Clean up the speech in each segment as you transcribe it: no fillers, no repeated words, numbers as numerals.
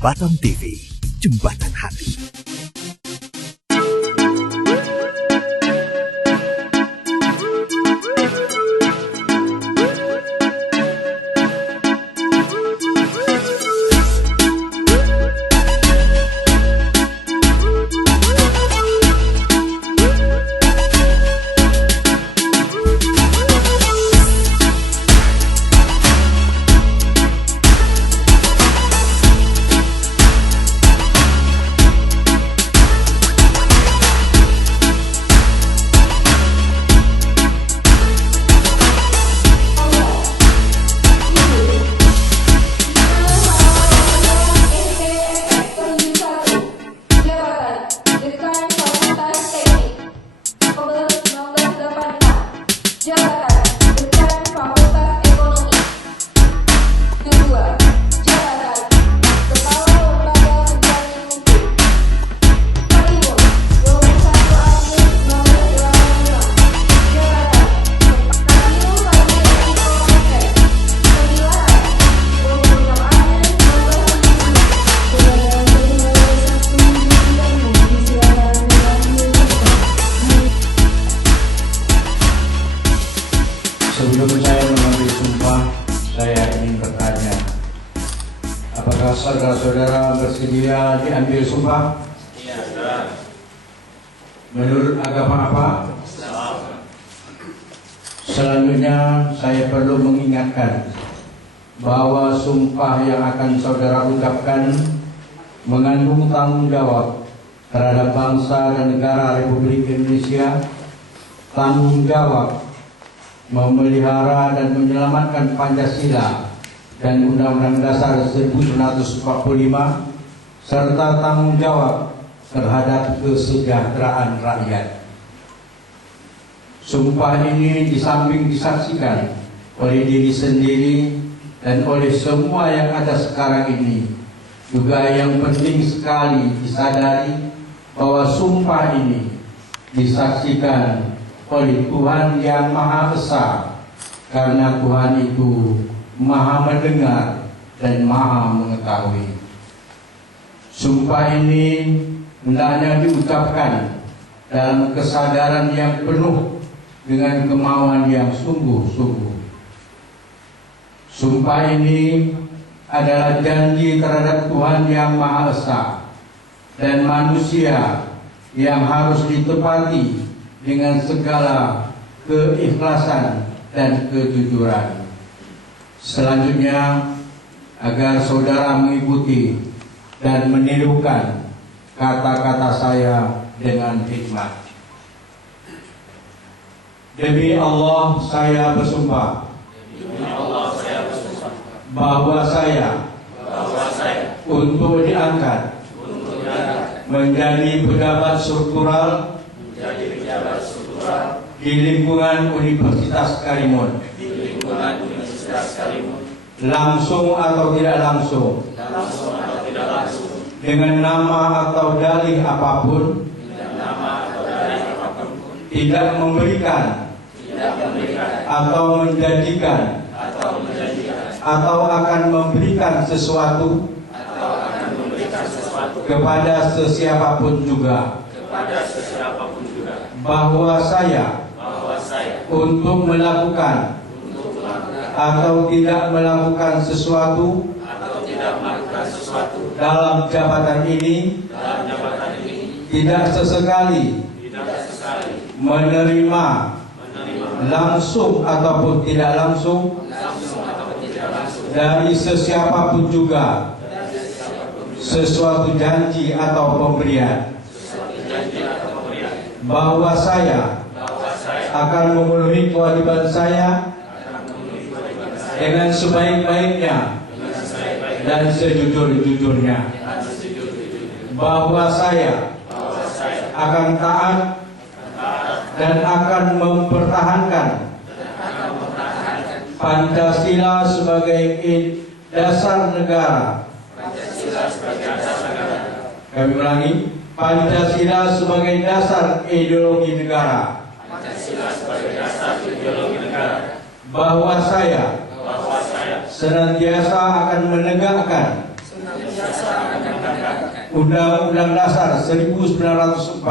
Jembatan TV, Jembatan Hati. Sebelum saya mengambil sumpah, saya ingin bertanya, apakah saudara-saudara bersedia diambil sumpah? Iya, saudara. Menurut agama apa? Selanjutnya, saya perlu mengingatkan bahwa sumpah yang akan saudara ucapkan mengandung tanggung jawab terhadap bangsa dan negara Republik Indonesia, tanggung jawab memelihara dan menyelamatkan Pancasila dan Undang-Undang Dasar 1945, serta tanggung jawab terhadap kesejahteraan rakyat. Sumpah ini di samping disaksikan oleh diri sendiri dan oleh semua yang ada sekarang ini, juga yang penting sekali disadari bahwa sumpah ini disaksikan oleh Tuhan yang Maha Esa, karena Tuhan itu Maha mendengar dan Maha mengetahui. Sumpah ini hendaknya diucapkan dalam kesadaran yang penuh dengan kemauan yang sungguh-sungguh. Sumpah ini adalah janji terhadap Tuhan yang Maha Esa dan manusia yang harus ditepati dengan segala keikhlasan dan kejujuran. Selanjutnya, agar saudara mengikuti dan menirukan kata-kata saya dengan hikmat. Demi Allah saya bersumpah bahwa saya untuk diangkat menjadi pejabat struktural di lingkungan Universitas Karimun, langsung atau tidak langsung, dengan nama atau dalih apapun, tidak memberikan atau menjanjikan atau akan memberikan sesuatu kepada sesiapapun juga, bahwa saya untuk melakukan atau tidak melakukan sesuatu dalam jabatan ini tidak sesekali menerima langsung ataupun tidak langsung dari sesiapapun juga sesuatu janji atau pemberian, bahwa saya akan memenuhi kewajiban saya dengan sebaik-baiknya dan sejujur-jujurnya, bahwa saya akan taat dan akan mempertahankan Pancasila sebagai dasar negara. Kami ulangi, Pancasila sebagai dasar ideologi negara. Bahwa saya senantiasa akan menegakkan Undang-Undang Dasar 1945,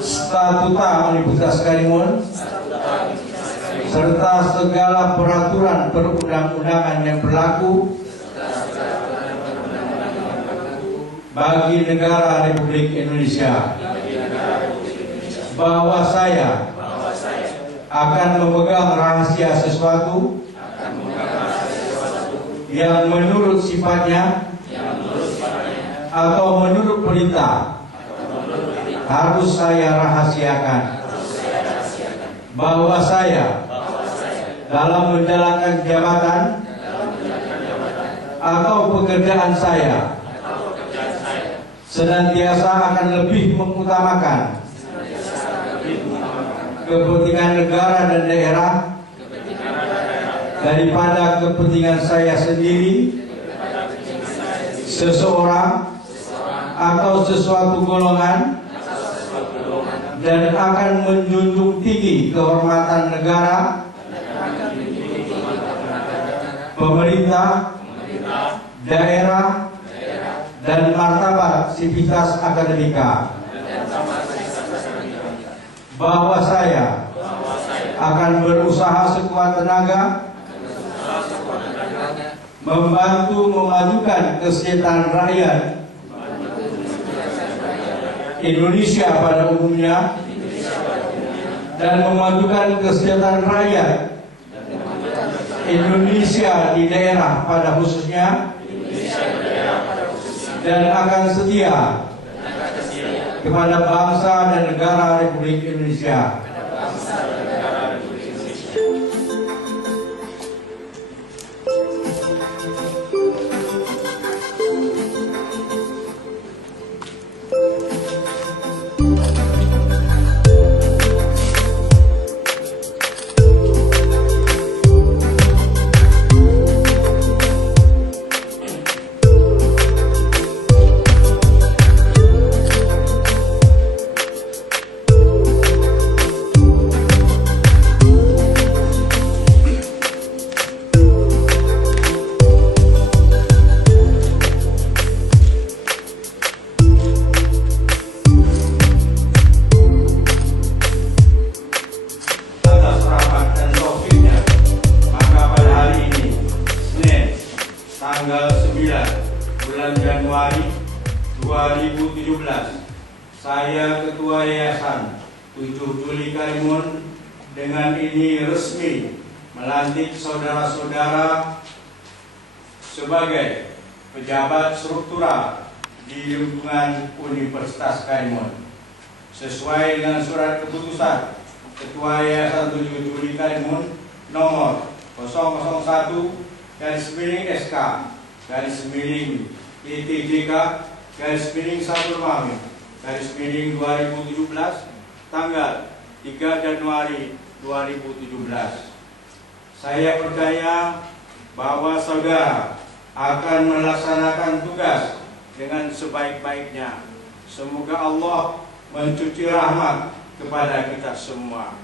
Statuta Universitas Karimun, serta segala peraturan perundang-undangan yang berlaku bagi negara Republik Indonesia, bahwa saya akan memegang rahasia sesuatu yang menurut sifatnya atau menurut perintah harus saya rahasiakan, bahwa saya dalam menjalankan jabatan atau pekerjaan saya senantiasa akan lebih mengutamakan kepentingan negara dan daerah daripada kepentingan saya sendiri, seseorang atau sesuatu golongan, dan akan menjunjung tinggi kehormatan negara, pemerintah, daerah, dan martabat sivitas akademika, bahwa saya akan berusaha sekuat tenaga membantu memajukan kesejahteraan rakyat Indonesia pada umumnya dan memajukan kesejahteraan rakyat Indonesia di daerah pada khususnya, dan akan setia kepada bangsa dan negara Republik Indonesia. Tanggal 9 bulan Januari 2017, saya Ketua Yayasan 7 Juli Karimun dengan ini resmi melantik saudara-saudara sebagai pejabat struktural di lingkungan Universitas Karimun sesuai dengan surat keputusan Ketua Yayasan 7 Juli Karimun nomor 001-TTJK-TTJK-1 tanggal 3 Januari 2017. Saya percaya bahwa saudara akan melaksanakan tugas dengan sebaik-baiknya. Semoga Allah mencuci rahmat kepada kita semua.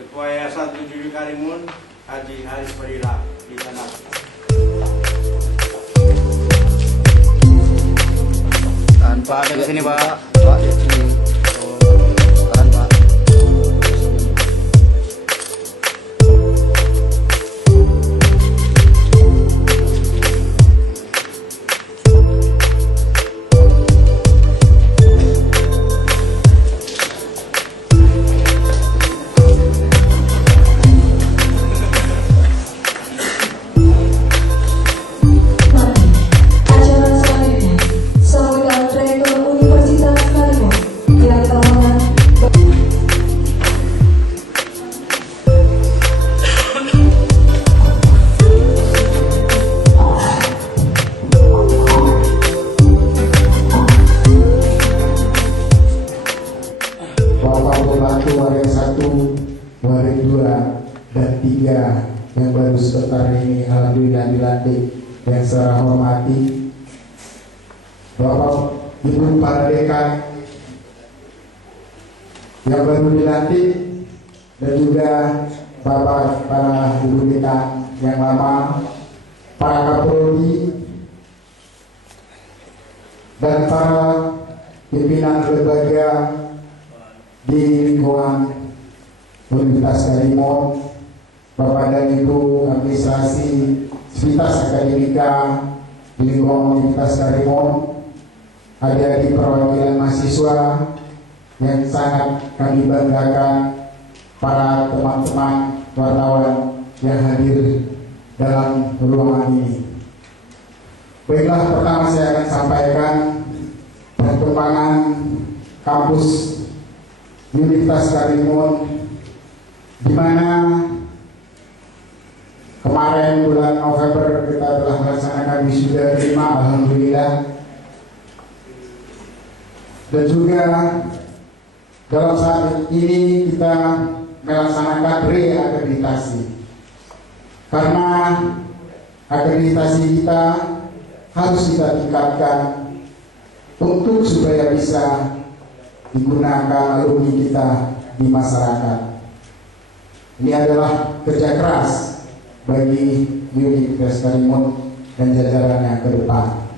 Ketua Yayasan 7 Juli Karimun, Haji Haris Fadilah di sana. Pak, ada ke sini, Pak. Pak, di sini. Tahan, Pak. Waring 1, Waring 2, dan 3 yang baru sebentar ini alhamdulillah dilantik, yang saya hormati Bapak Ibu para dekan yang baru dilantik, dan juga Bapak para ibu dekan yang lama, para kaprodi, dan para pimpinan lembaga di lingkungan Universitas Karimun, Bapak dan Ibu administrasi Civitas Akademika di lingkungan Universitas Karimun, adik-adik perwakilan mahasiswa yang sangat kami banggakan, para teman-teman wartawan yang hadir dalam ruangan ini. Baiklah, pertama saya akan sampaikan perkembangan kampus Universitas Karimun, di mana kemarin bulan November kita telah melaksanakan wisuda kelima, alhamdulillah. Dan juga dalam saat ini kita melaksanakan reakreditasi, karena akreditasi kita harus kita tingkatkan untuk supaya bisa digunakan alumni kita di masyarakat. Ini adalah kerja keras bagi Universitas Karimun dan jajarannya ke depan.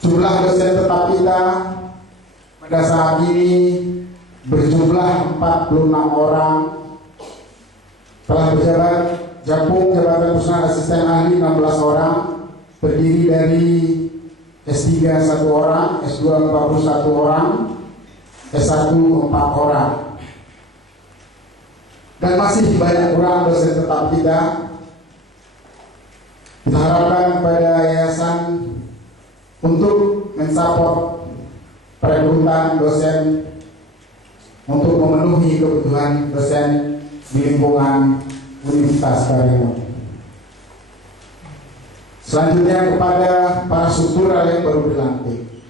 Jumlah dosen tetap kita pada saat ini berjumlah 46 orang, telah berjabat jabatan personal asisten ahli 16 orang, terdiri dari S3 1 orang, S2 41 orang, S1 4 orang. Dan masih banyak kurang dosen tetap kita. Kita harapkan pada yayasan untuk mensupport perekrutan dosen untuk memenuhi kebutuhan dosen di lingkungan Universitas Karimun. Selanjutnya kepada para struktural yang baru dilantik,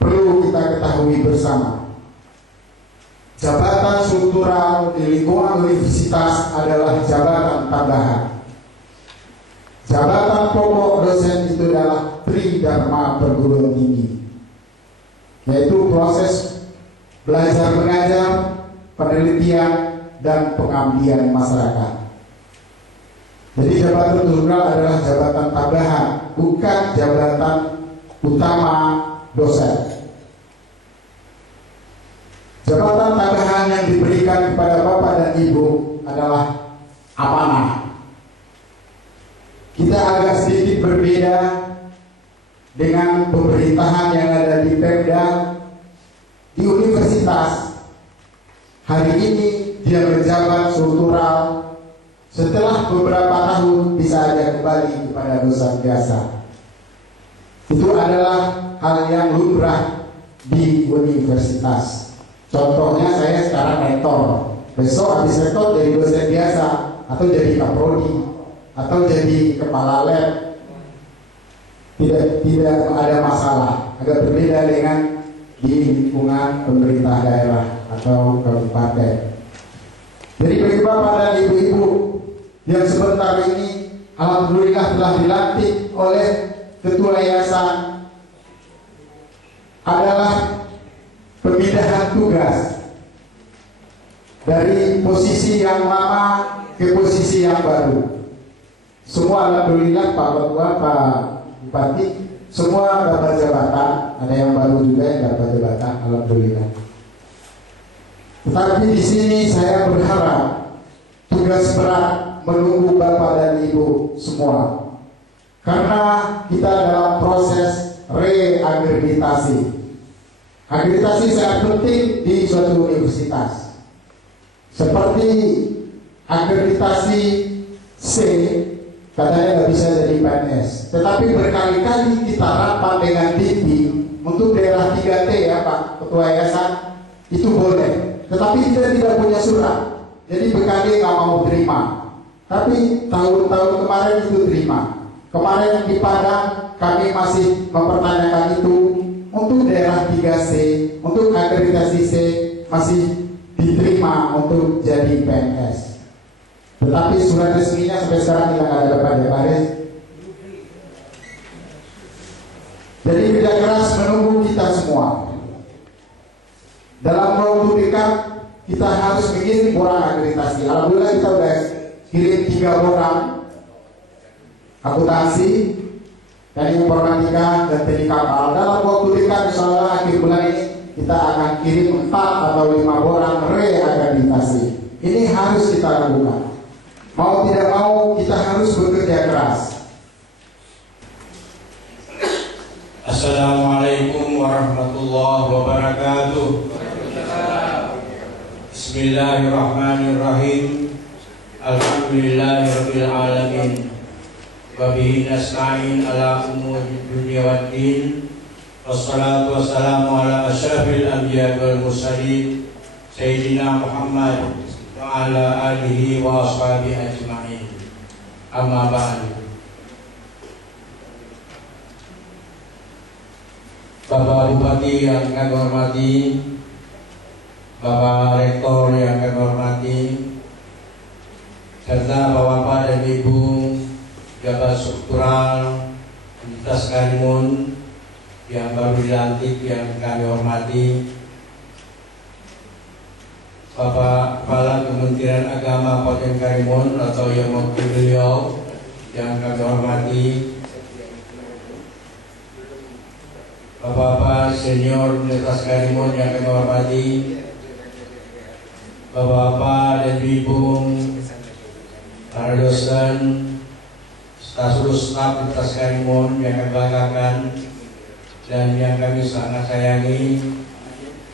perlu kita ketahui bersama, jabatan struktural di lingkungan universitas adalah jabatan tambahan. Jabatan pokok dosen itu adalah tridharma perguruan tinggi, yaitu proses belajar mengajar, penelitian, dan pengabdian masyarakat. Jadi jabatan struktural adalah jabatan tambahan, bukan jabatan utama dosen. Jabatan tambahan yang diberikan kepada Bapak dan Ibu adalah amanah. Kita agak sedikit berbeda dengan pemerintahan yang ada di Pemda. Di universitas hari ini dia menjabat struktural, setelah beberapa tahun bisa aja kembali kepada dosen biasa. Itu adalah hal yang lumrah di universitas. Contohnya saya sekarang rektor, besok habis rektor jadi dosen biasa, atau jadi kaprodi, atau jadi kepala lab. Tidak ada masalah. Agak berbeda dengan di lingkungan pemerintah daerah atau kabupaten. Jadi bagi Bapak dan Ibu-ibu yang sebentar ini alhamdulillah telah dilantik oleh ketua yayasan, adalah pemindahan tugas dari posisi yang lama ke posisi yang baru. Semua alhamdulillah Pak Ketua, Pak Bupati, semua dapat jabatan. Ada yang baru juga yang dapat jabatan, alhamdulillah. Tetapi di sini saya berharap tugas berat menunggu Bapak dan Ibu semua, karena kita dalam proses reakreditasi. Akreditasi sangat penting di suatu universitas. Seperti akreditasi C, katanya nggak bisa jadi PNS, tetapi berkali-kali kita rapat dengan DIPI untuk daerah 3T ya Pak Ketua Yayasan, itu boleh, tetapi kita tidak punya surat, jadi BKD nggak mau terima. Tapi tahun-tahun kemarin itu terima. Kemarin di Padang kami masih mempertanyakan itu. Untuk daerah 3C, untuk akreditasi C masih diterima untuk jadi PNS. Tetapi surat resminya sampai sekarang kita nggak dapat ya Pak Riz. Jadi kerja keras menunggu kita semua. Dalam waktu dekat kita harus mengirim orang akreditasi. Alhamdulillah kita udah kirim 3 orang. akuntansi, teknik informatika, dan teknik kapal. Dalam waktu dekat, insya Allah akhir bulan ini kita akan kirim 4 atau 5 orang reakreditasi. Ini harus kita lakukan. Mau tidak mau kita harus bekerja keras. Assalamualaikum warahmatullahi wabarakatuh. Bismillahirrahmanirrahim. Alhamdulillahirabbil alamin. Wa bihi nasta'in ala umuri dunya waddin. Wassalatu wassalamu ala asyrafil anbiya wal mursalin sayyidina Muhammad wa ala alihi wa ashabihi ajma'in. Amma ba'du. Bapak Bupati yang kami hormati, Bapak Rektor yang kami hormati, serta Bapak dan Ibu Jabat Struktural Universitas Karimun yang baru dilantik yang kami hormati, Bapak Kepala Kementerian Agama Kabupaten Karimun atau yang mewakili beliau yang kami hormati, Bapak-bapak senior Universitas Karimun yang kami hormati, Bapak-bapak dan Ibu para dosen, staf Universitas Karimun yang kami banggakan dan yang kami sangat sayangi,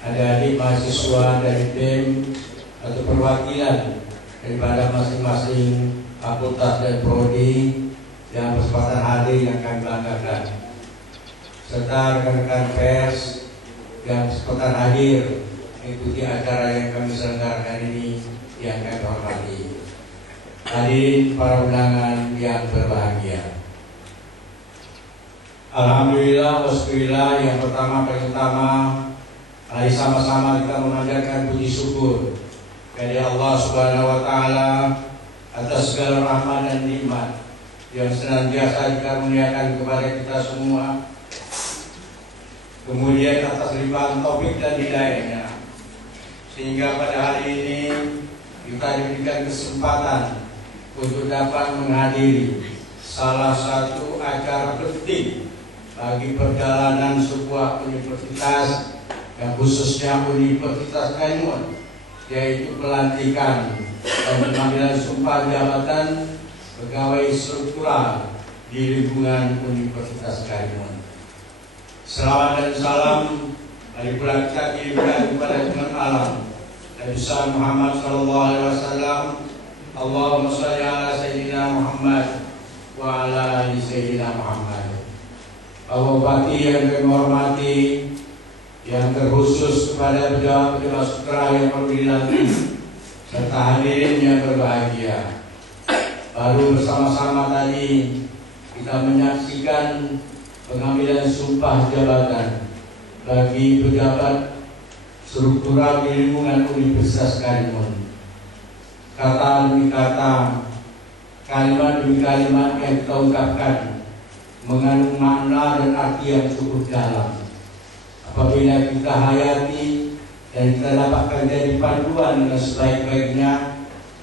adik-adik mahasiswa dari BEM atau perwakilan daripada masing-masing fakultas dan prodi yang berkesempatan hadir yang kami banggakan, serta rekan-rekan pers yang kesempatan hadir mengikuti acara yang kami selenggarakan ini yang kami hormati. Hadirin para undangan yang berbahagia, alhamdulillah wasbillah. Yang pertama paling utama, mari sama-sama kita memanjatkan puji syukur kepada Allah Subhanahu wa taala atas segala rahmat dan nikmat yang senantiasa dikaruniakan kepada kita semua. Kemudian atas limpahan taufik dan hidayahnya, sehingga pada hari ini kita diberikan kesempatan untuk dapat menghadiri salah satu acara penting bagi perjalanan sebuah universitas, yang khususnya Universitas Karimun, yaitu pelantikan dan pengambilan sumpah jabatan pegawai struktural di lingkungan Universitas Karimun. Selamat dan salam dari pula kita kirimkan kepada Tuhan alam Nabi besar Muhammad sallallahu alaihi wasallam. Allahumma shalli ala sayyidina Muhammad wa ala ali sayyidina Muhammad. Bapak Bupati yang kami hormati, yang terkhusus kepada pejabat-pejabat struktural yang baru dilantik, serta hadirin yang berbahagia. Baru bersama-sama tadi kita menyaksikan pengambilan sumpah jabatan bagi pejabat struktural di lingkungan Universitas Karimun. Kata demi kata, kalimat demi kalimat yang kita ungkapkan mengandung makna dan arti yang cukup dalam. Apabila kita hayati dan kita dapatkan jadi panduan dengan sebaik-baiknya,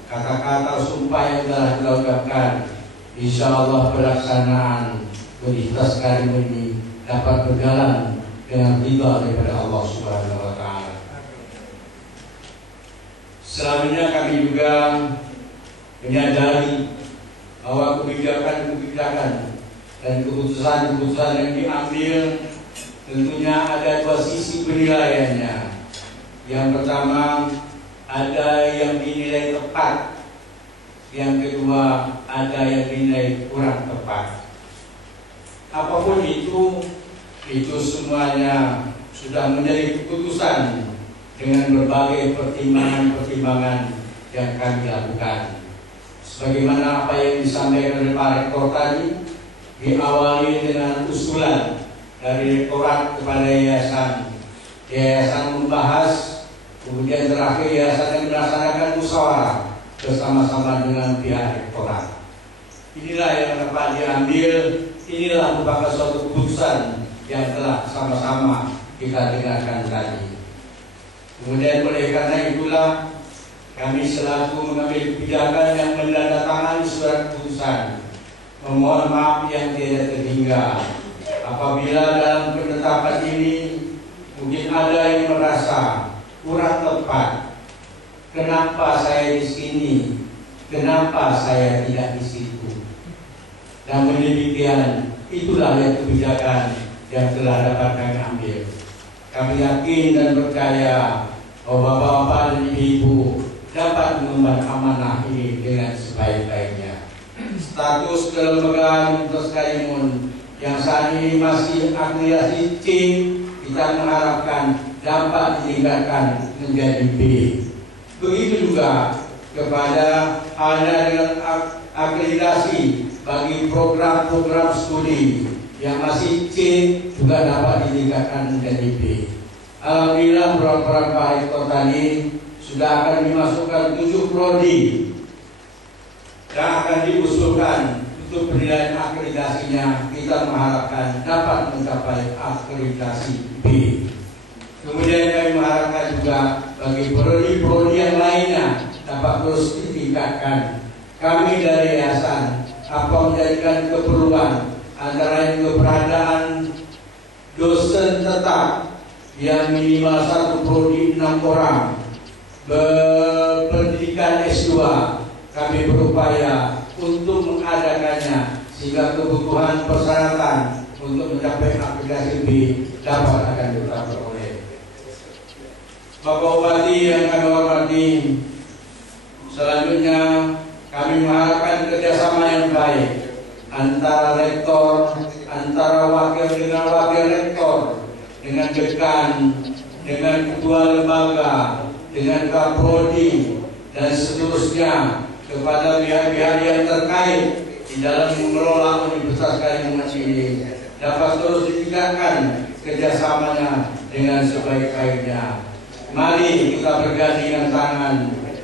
kata-kata sumpah yang telah kita ungkapkan, insya Allah pelaksanaan Universitas Karimun ini dapat berjalan dengan ridha daripada Allah Subhanahu wa taala. Selanjutnya kami juga menyadari bahwa kebijakan-kebijakan dan keputusan-keputusan yang diambil tentunya ada dua sisi penilaiannya. Yang pertama, ada yang dinilai tepat, yang kedua ada yang dinilai kurang tepat. Apapun itu semuanya sudah menjadi keputusan dengan berbagai pertimbangan-pertimbangan yang kami lakukan. Sebagaimana apa yang disampaikan oleh Pak Rektor tadi, diawali dengan usulan dari Rektorat kepada Yayasan. Yayasan membahas, kemudian terakhir Yayasan melaksanakan musyawarah bersama-sama dengan pihak Rektorat. Inilah yang dapat diambil. Inilah merupakan suatu keputusan yang telah sama-sama kita dengarkan tadi. Kemudian oleh karena itulah kami selaku mengambil kebijakan yang menandatangani surat keputusan memohon maaf yang tidak terhingga apabila dalam penetapan ini mungkin ada yang merasa kurang tepat. Kenapa saya di sini? Kenapa saya tidak di situ? Dan demikian itulah yang kebijakan yang telah dapat kami ambil. Kami yakin dan percaya bahwa Bapak dan Ibu dapat mengemban amanah ini dengan sebaik-baiknya. Status kelembagaan Universitas Karimun yang saat ini masih akreditasi C, kita mengharapkan dapat ditingkatkan menjadi B. Begitu juga kepada ada dengan akreditasi bagi program-program studi yang masih C juga dapat ditingkatkan menjadi B. Alhamdulillah program Pak Rektor tadi sudah akan dimasukkan 7 prodi yang akan diusulkan untuk penilaian akreditasinya. Kita mengharapkan dapat mencapai akreditasi B. Kemudian kami mengharapkan juga bagi prodi-prodi yang lainnya dapat terus ditingkatkan. Kami dari yayasan apa menjadikan keperluan antara lain keberadaan dosen tetap yang minimal 1 prodi 6 orang, berpendidikan S2. Kami berupaya untuk mengadakannya sehingga kebutuhan persyaratan untuk mencapai akreditasi B dapat akan diperoleh. Bapak Bupati yang kami hormati, selanjutnya kami mengharapkan kerjasama yang baik antara rektor, antara wakil dengan wakil rektor, dengan dekan, dengan ketua lembaga, dengan kaprodi, dan seterusnya kepada pihak-pihak yang terkait di dalam mengelola Universitas Karimun ini dapat terus ditingkatkan kerjasamanya dengan sebaik-baiknya. Mari kita bergandengan tangan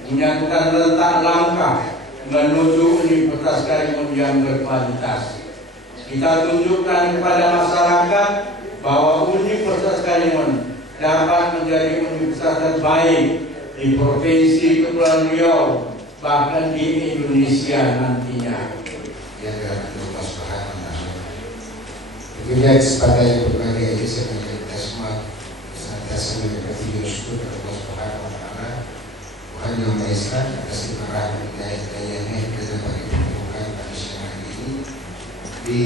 menyatukan rentak langkah menuju Universitas Karimun yang berkualitas. Kita tunjukkan kepada masyarakat bahwa Universitas Karimun dapat menjadi universitas terbaik di Provinsi Kepulauan Riau, bahkan di Indonesia nantinya. Ya, Allah Subhanahu wa Ta'ala. Tentunya kesempatan yang berbahagia ini saya mengajak kita semua senantiasa mengucapkan syukur kepada Allah Subhanahu wa Ta'ala, Tuhan yang Maha Esa, atas limpahan hidayah-hidayahnya yang kita dapat ditemukan pada siang hari ini di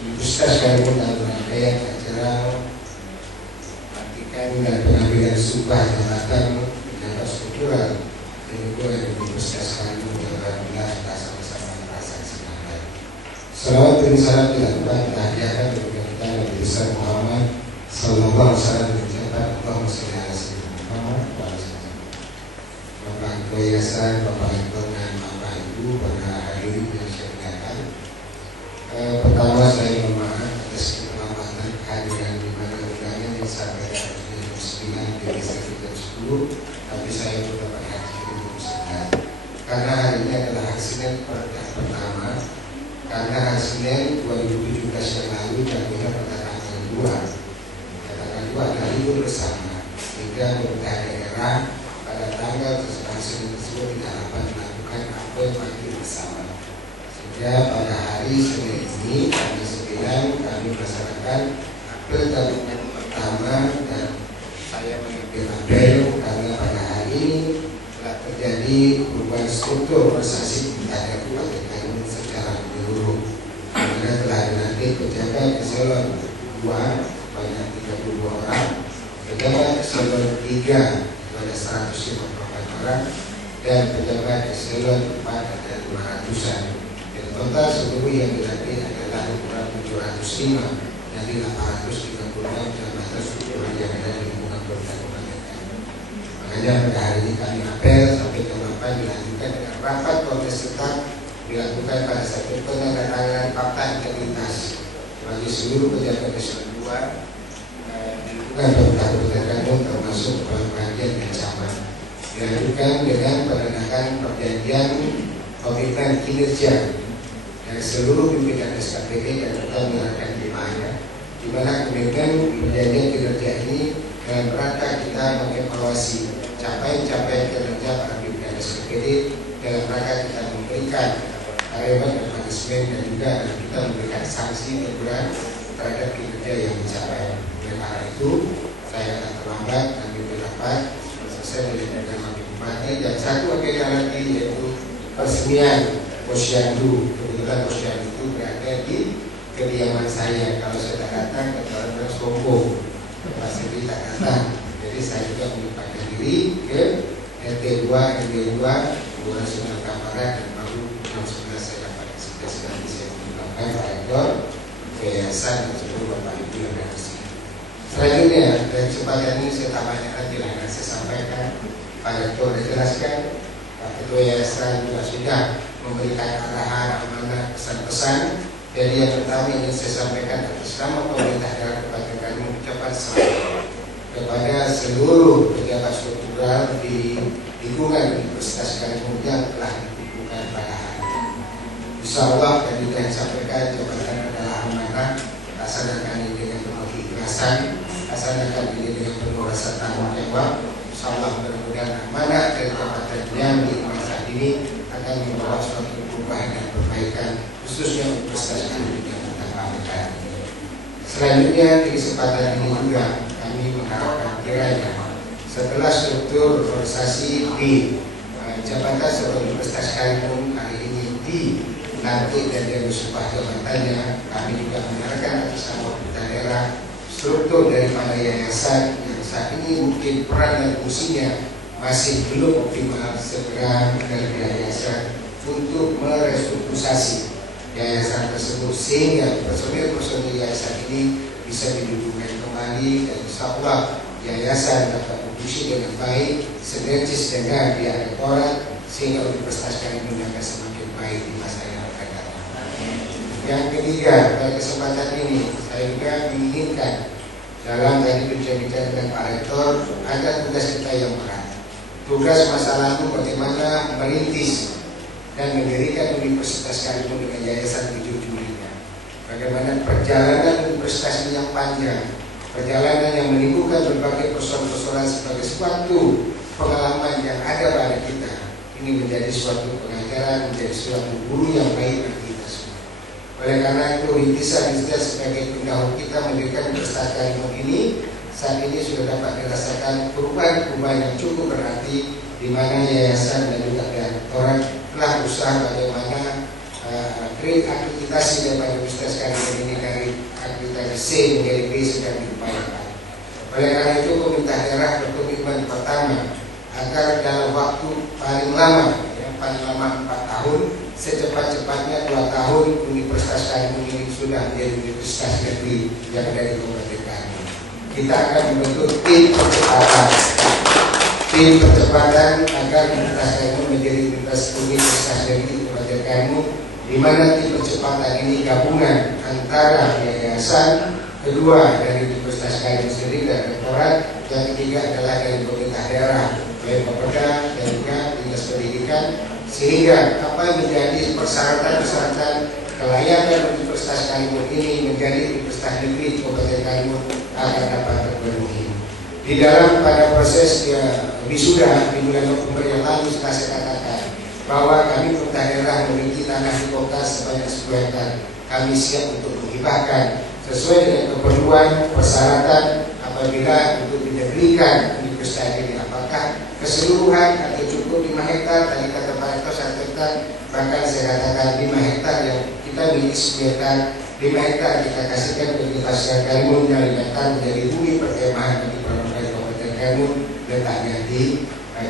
Universitas Karimun dalam rangkaian acara pelantikan dan pengambilan sumpah jabatan pejabat struktural dan hubungan Universitas Karimun yang alhamdulillah kita sama-sama merasakan. Salawat dan salam dilakukan hadiahkan kepada kita Nabi besar Muhammad Sallallahu Alaihi Wasallam mengucapkan Allahumma sholli ala sayyidina Muhammad wa ala sallam. Bapak Ketua Yayasan, Bapak Rektor dan Bapak Ibu, para hadirin yang saya muliakan. Pertama saya mohon maaf atas keterlambatan kehadiran di mana undangan yang disampaikan jam 9 dari sekitar 10, tapi saya mendapat hadir di jam 9 karena hari ini adalah hari Senin pertama, karena hari Senin 2017 yang lalu jatuhnya pada tanggal 2 adalah libur bersama, sehingga pemerintah daerah pada tanggal tersebut Senin tersebut tidak dapat melakukan apel pagi bersama. Sehingga pada hari Senin ini kami 9 kami melaksanakan apel tahunan pertama, dan saya mengambil apel karena pada hari ini telah terjadi perubahan struktur organisasi di Kabupaten Karimun secara menyeluruh, karena telah dilantik pejabat eselon 2 sebanyak 32 orang, pejabat eselon 3 ada 154 orang, dan pejabat eselon 4 ada 200-an. Total seluruh yang dilantik adalah kurang 705 dari 836 jabatan struktural yang ada di lingkungan kabupaten. Makanya pada hari ini kami apel sampai ke Bapak dilanjutkan dengan rapat kongres tetap dilakukan pada satu penandatanganan fakta integritas bagi seluruh pejabat eselon 2 di lingkungan kabupaten Karimun termasuk bagian dan camat. Dilanjutkan dengan penandatangan perjanjian komitmen kinerja dari seluruh pimpinan SKPD dan kita menyerahkan dimana, di mana komitmen perjanjian kinerja ini dalam rangka kita mengevaluasi capaian kinerja para pimpinan SKPD dalam rangka kita memberikan karyawan dan manajemen, dan juga kita memberikan sanksi teguran terhadap kinerja yang dicapai. Oleh karena itu, saya akan terlambat kami berrapat selesai dengan Wakil Bupati, dan satu agenda lagi yaitu peresmian Posyandu. Kebetulan Posyandu itu berada di kediaman saya. Kalau saya tak datang, kata-kata sombong, pasti tak datang. Jadi saya juga menyempatkan diri ke RT 2, RW 2, Kelurahan Sumatera Barat, dan baru jam 11 saya dapat ekspresi nanti saya menggunakan Pak Rektor, Yayasan, dan seluruh Bapak Ibu yang ada di sini. Selanjutnya, dari kesempatan ini saya tak banyak lagi lah yang saya sampaikan. Pak Rektor sudah jelaskan, Pak Ketua Yayasan juga sudah memberikan arahan, amanah, pesan-pesan. Jadi yang pertama yang saya sampaikan atas nama pemerintah daerah Kabupaten Karimun, ucapan selamat kepada seluruh pejabat struktural di lingkungan Universitas Karimun yang telah dikukuhkan pada hari ini. Insya Allah, dan juga yang sampaikan jabatan adalah amanah, laksanakan ini dengan penuh keikhlasan, laksanakan ini dengan penuh rasa tanggung jawab. Insya Allah mudah-mudahan amanah dari jabatan yang di masa ini akan membawa suatu perubahan dan perbaikan, khususnya Universitas Karimun yang kita. Selanjutnya, di kesempatan ini juga kami mengharapkan kiranya setelah struktur organisasi di jabatan sebagai Universitas Karimun hari ini dilantik dan dimusnahkan jabatannya, kami juga menyarankan atas nama pemerintah daerah struktur daripada yayasan yang saat ini mungkin peran dan fungsinya masih belum optimal, segera dari yayasan untuk merestrukturisasi yayasan tersebut sehingga personil-personil yayasan ini bisa didudukkan kembali, dan insya Allah yayasan dapat berfungsi dengan baik, sinergis dengan pihak rektorat, sehingga Universitas Karimun akan semakin baik di masa yang akan datang. Yang ketiga, pada kesempatan ini saya juga menginginkan dalam tadi bicara dengan Pak Rektor, ada tugas kita yang berat. Tugas masa lalu bagaimana merintis dan mendirikan Universitas Karimun dengan yayasan 7 Julinya. Bagaimana perjalanan universitas ini yang panjang, perjalanan yang menimbulkan berbagai persoalan-persoalan sebagai suatu pengalaman yang ada pada kita. Ini menjadi suatu pengajaran, menjadi suatu guru yang baik bagi kita semua. Oleh karena itu, rintisan-rintisan sebagai pendahulu kita mendirikan Universitas Karimun ini saat ini sudah dapat dirasakan perubahan-perubahan yang cukup berarti, di mana yayasan dan juga rektorat telah berusaha bagaimana akreditasi daripada Universitas Karimun ini dari akreditasi C menjadi B sedang diupayakan. Oleh karena itu, pemerintah daerah berkomitmen pertama agar dalam waktu paling lama 4 tahun, secepat-cepatnya 2 tahun Universitas Karimun ini sudah menjadi universitas negeri yang ada di Kabupaten Karimun. Kita akan membentuk tim percepatan agar Universitas Karimun menjadi universitas negeri Kabupaten Karimun, di mana tim percepatan ini gabungan antara yayasan, kedua dari Universitas Karimun sendiri dan rektorat, yang ketiga adalah dari pemerintah daerah, baik Bapeda dan juga dinas pendidikan, sehingga apa yang menjadi persyaratan kelayakan Universitas Karimun ini menjadi universitas negeri Kabupaten Karimun akan dapat terpenuhi. Di dalam pada proses wisuda di bulan November yang lalu, setelah saya katakan bahwa kami pemerintah daerah memiliki tanah di kota sebanyak 10 hektar. Kami siap untuk menghibahkan sesuai dengan keperluan persyaratan apabila untuk didirikan universitas ini, apakah keseluruhan atau cukup 5 hektar, tadi kata Pak Rektor 1 hektar, bahkan saya katakan 5 hektar yang kita miliki 10 hektar, 5 hektar kita kasihkan ke Universitas Karimun yang 5 hektar menjadi bumi perkemahan bagi para Kabupaten Karimun letaknya di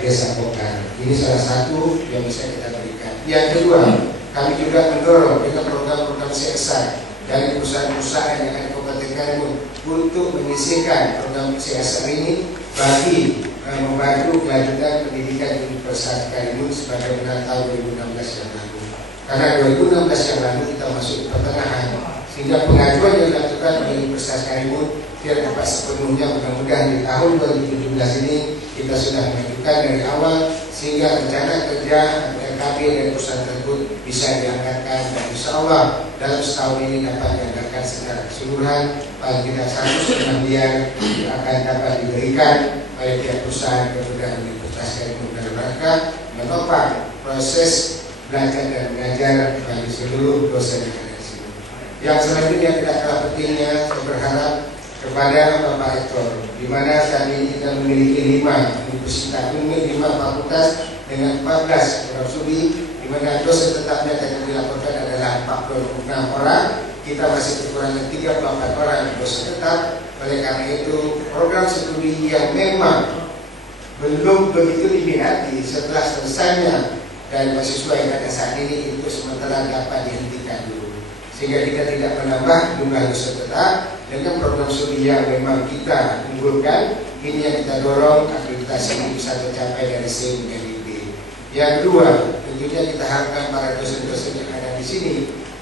Desa Pokar. Ini salah satu yang bisa kita berikan. Yang kedua, kami juga mendorong dengan program-program CSR dari perusahaan-perusahaan yang ada di Kabupaten Karimun untuk menyisihkan program CSR ini bagi membantu kelanjutan pendidikan di Universitas Karimun sebagaimana tahun 2016 yang lalu. Karena 2016 yang lalu kita masuk ke pertengahan, sehingga pengajuan yang dilakukan oleh Universitas Karimun tidak dapat sepenuhnya. Mudah-mudahan di tahun 2017 ini kita sudah mengajukan dari awal, sehingga rencana kerja RKB dan perusahaan tersebut bisa diangkatkan, dan insya Allah dalam setahun ini dapat diangkatkan secara keseluruhan. Paling tidak 1,5 miliar akan dapat diberikan oleh pihak perusahaan kepada Universitas Karimun dalam rangka menopang proses belajar dan mengajar bagi seluruh dosen yang ada di sini. Yang selanjutnya tidak kalah pentingnya, saya berharap kepada Bapak Rektor, di mana saat ini kita memiliki 5 universitas, 5 fakultas dengan 14 program studi, di mana dosen tetapnya yang dilaporkan adalah 46 orang. Kita masih kekurangan 34 orang dosen tetap. Oleh karena itu, program studi yang memang belum begitu diminati setelah selesainya dari mahasiswa yang ada saat ini itu sementara dapat dihentikan dulu, sehingga kita tidak menambah jumlah dosen tetap dengan program studi yang memang kita unggulkan. Ini yang kita dorong akreditasi ini bisa tercapai dari C menjadi B. Yang kedua, tentunya kita harapkan para dosen-dosen yang ada di sini,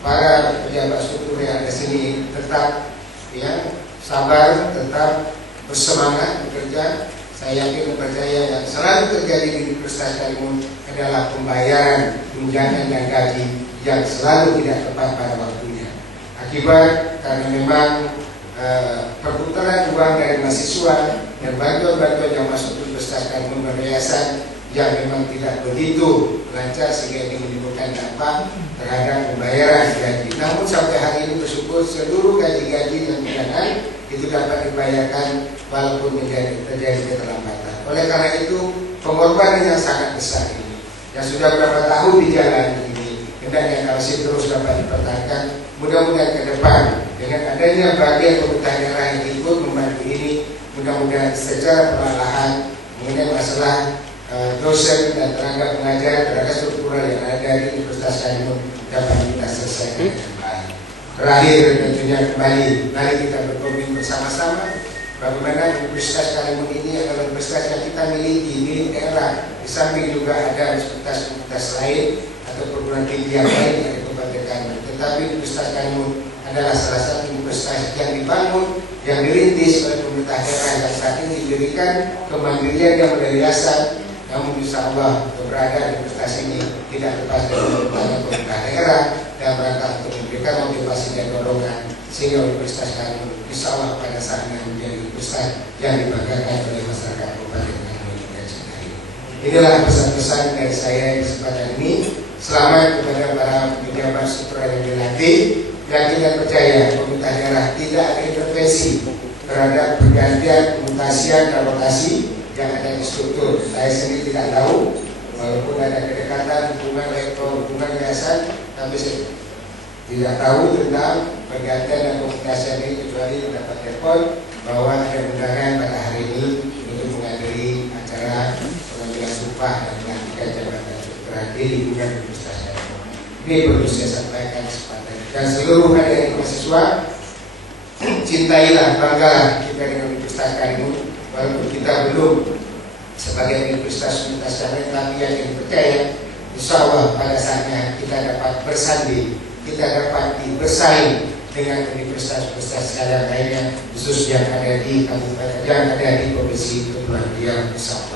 para pejabat struktur yang ada di sini tetap ya sabar, tetap bersemangat bekerja. Saya yakin dan percaya yang selalu terjadi di Universitas Karimun adalah pembayaran tunjangan dan gaji yang selalu tidak tepat pada waktunya. Akibat karena memang perputaran uang dari mahasiswa dan bantuan-bantuan yang masuk ke Universitas Karimun Yayasan yang memang tidak begitu lancar, sehingga ini menimbulkan dampak terhadap pembayaran gaji. Namun sampai hari ini bersyukur seluruh gaji-gaji dan tunjangan itu dapat dibayarkan walaupun terjadi keterlambatan. Oleh karena itu, pengorbanan yang sangat besar ini yang sudah berapa tahun di jalan ini, hendaknya kalau terus dapat dipertahankan. Mudah-mudahan ke depan dengan adanya bagian pemerintah daerah yang ikut membantu ini, mudah-mudahan secara perlahan mengenai masalah dosen dan tenaga pengajar, tenaga struktural yang ada di Universitas Karimun dapat kita selesaikan dengan baik. Terakhir tentunya kembali, mari kita berkomitmen bersama-sama bagaimana Universitas Karimun ini adalah universitas yang kita miliki di daerah. Di samping juga ada universitas lain atau perguruan tinggi yang lain yang Kabupaten Karimun. Tetapi Universitas Karimun adalah salah satu universitas yang dibangun, yang dirintis oleh pemerintah daerah yang saat ini diberikan kemandirian yang dari dasar. Namun insya Allah keberadaan universitas ini tidak lepas dari pemerintah daerah dan rangka untuk memberikan motivasi dan dorongan sehingga Universitas Karimun insya Allah pada saatnya menjadi universitas yang dibanggakan oleh masyarakat Kabupaten Karimun dan Cimahi. Inilah pesan-pesan dari saya di kesempatan ini. Selamat kepada para pejabat struktural yang dilatih. Yakin dan percaya pemerintah daerah tidak ada intervensi terhadap pergantian, pemutasian, dan rotasi yang ada di struktur. Saya sendiri tidak tahu, walaupun ada kedekatan hubungan rektor, hubungan yayasan, tapi saya tidak tahu tentang pergantian dan pemutasian ini kecuali mendapat telepon bahwa ada undangan pada hari ini untuk menghadiri acara pengambilan sumpah dan pelantikan jabatan struktural di lingkungan Universitas Karimun. Ini perlu saya sampaikan kesempatan dan seluruh hadirin mahasiswa, cintailah, banggalah kita dengan Universitas Karimun. Walaupun kita belum sebagai universitas yang lain, tapi yang percaya insya Allah pada saatnya kita dapat bersanding, kita dapat bersaing dengan universitas-universitas yang lainnya, khusus yang ada di kabupaten, yang ada di provinsi Kepulauan Riau.